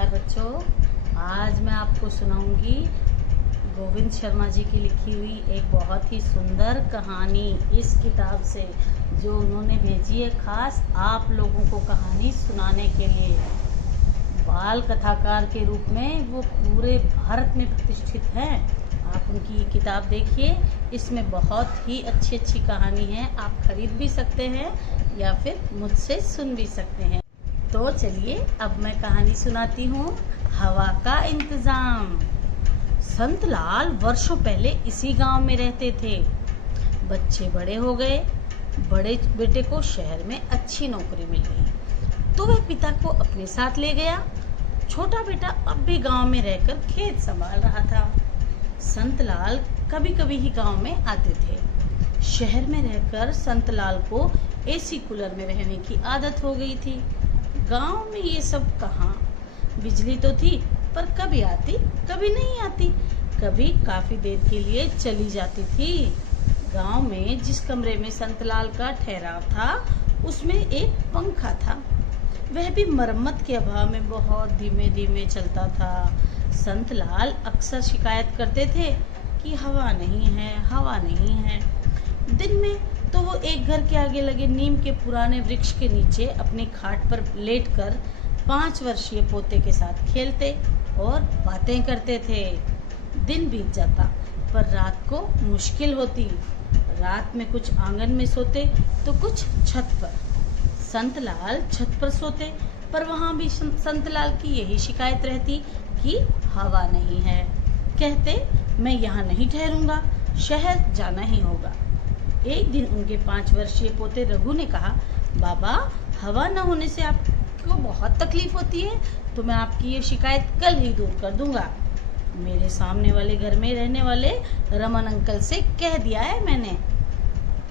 नमस्कार बच्चों, आज मैं आपको सुनाऊंगी गोविंद शर्मा जी की लिखी हुई एक बहुत ही सुंदर कहानी इस किताब से, जो उन्होंने भेजी है खास आप लोगों को कहानी सुनाने के लिए। बाल कथाकार के रूप में वो पूरे भारत में प्रतिष्ठित हैं। आप उनकी किताब देखिए, इसमें बहुत ही अच्छी अच्छी कहानी है। आप खरीद भी सकते हैं या फिर मुझसे सुन भी सकते हैं। तो चलिए अब मैं कहानी सुनाती हूँ, हवा का इंतजाम। संत लाल वर्षों पहले इसी गांव में रहते थे। बच्चे बड़े हो गए, बड़े बेटे को शहर में अच्छी नौकरी मिल गई तो वह पिता को अपने साथ ले गया। छोटा बेटा अब भी गांव में रहकर खेत संभाल रहा था। संत लाल कभी कभी ही गांव में आते थे। शहर में रहकर संत लाल को एसी कूलर में रहने की आदत हो गई थी। गांव में ये सब कहाँ, बिजली तो थी पर कभी आती कभी नहीं आती, कभी काफी देर के लिए चली जाती थी। गांव में जिस कमरे में संतलाल का ठहराव था उसमें एक पंखा था, वह भी मरम्मत के अभाव में बहुत धीमे धीमे चलता था। संतलाल अक्सर शिकायत करते थे कि हवा नहीं है, हवा नहीं है। दिन में तो वो एक घर के आगे लगे नीम के पुराने वृक्ष के नीचे अपनी खाट पर लेटकर 5 वर्षीय पोते के साथ खेलते और बातें करते थे। दिन बीत जाता पर रात को मुश्किल होती। रात में कुछ आंगन में सोते तो कुछ छत पर। संतलाल छत पर सोते पर वहाँ भी संतलाल की यही शिकायत रहती कि हवा नहीं है। कहते मैं यहाँ नहीं ठहरूंगा, शहर जाना ही होगा। एक दिन उनके 5 वर्षीय पोते रघु ने कहा, बाबा हवा न होने से आपको बहुत तकलीफ होती है तो मैं आपकी ये शिकायत कल ही दूर कर दूंगा। मेरे सामने वाले घर में रहने वाले रमन अंकल से कह दिया है मैंने,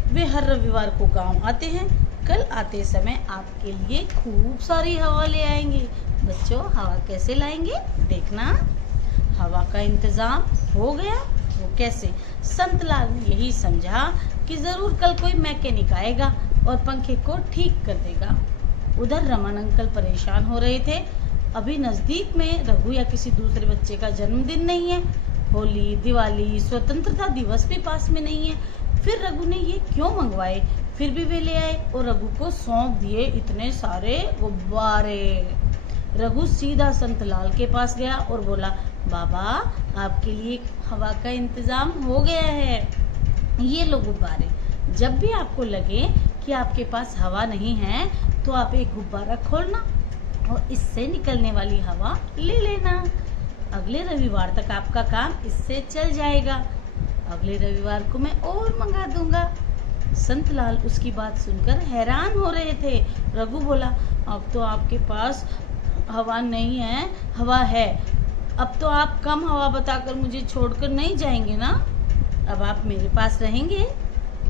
वे हर रविवार को गांव आते हैं। कल आते समय आपके लिए खूब सारी हवा ले आएंगे। बच्चों हवा कैसे लाएंगे देखना। हवा का इंतजाम हो गया। वो कैसे? संतलाल ने यही समझा कि जरूर कल कोई मैकेनिक आएगा और पंखे को ठीक कर देगा। उधर रमन अंकल परेशान हो रहे थे। अभी नजदीक में रघु या किसी दूसरे बच्चे का जन्मदिन नहीं है। होली, दिवाली, स्वतंत्रता दिवस भी पास में नहीं है। फिर रघु ने ये क्यों मंगवाए? फिर भी वे ले आए और रघु को सौंप दिए इतने सारे गुब्बारे। रघु सीधा संतलाल के पास गया और बोला, बाबा आपके लिए हवा का इंतजाम हो गया है, ये लो गुब्बारे। जब भी आपको लगे कि आपके पास हवा नहीं है तो आप एक गुब्बारा खोलना और इससे निकलने वाली हवा ले लेना। अगले रविवार तक आपका काम इससे चल जाएगा। अगले रविवार को मैं और मंगा दूंगा। संतलाल उसकी बात सुनकर हैरान हो रहे थे। रघु बोला, अब तो आपके पास हवा नहीं है, हवा है। अब तो आप कम हवा बताकर मुझे छोड़कर नहीं जाएंगे ना? अब आप मेरे पास रहेंगे।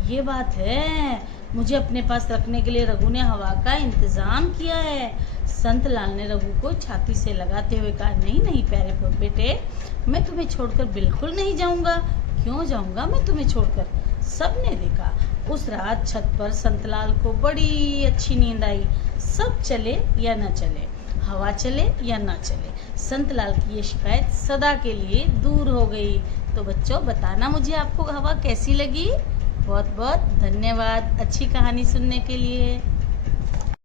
ये बात है, मुझे अपने पास रखने के लिए रघु ने हवा का इंतजाम किया है। संतलाल ने रघु को छाती से लगाते हुए कहा, नहीं नहीं प्यारे बेटे, मैं तुम्हें छोड़कर बिल्कुल नहीं जाऊंगा। क्यों जाऊंगा मैं तुम्हें छोड़कर? सबने देखा उस रात छत पर संतलाल को बड़ी अच्छी नींद आई। सब चले या न चले, हवा चले या ना चले, संतलाल की ये शिकायत सदा के लिए दूर हो गई। तो बच्चों बताना मुझे आपको हवा कैसी लगी। बहुत बहुत धन्यवाद अच्छी कहानी सुनने के लिए।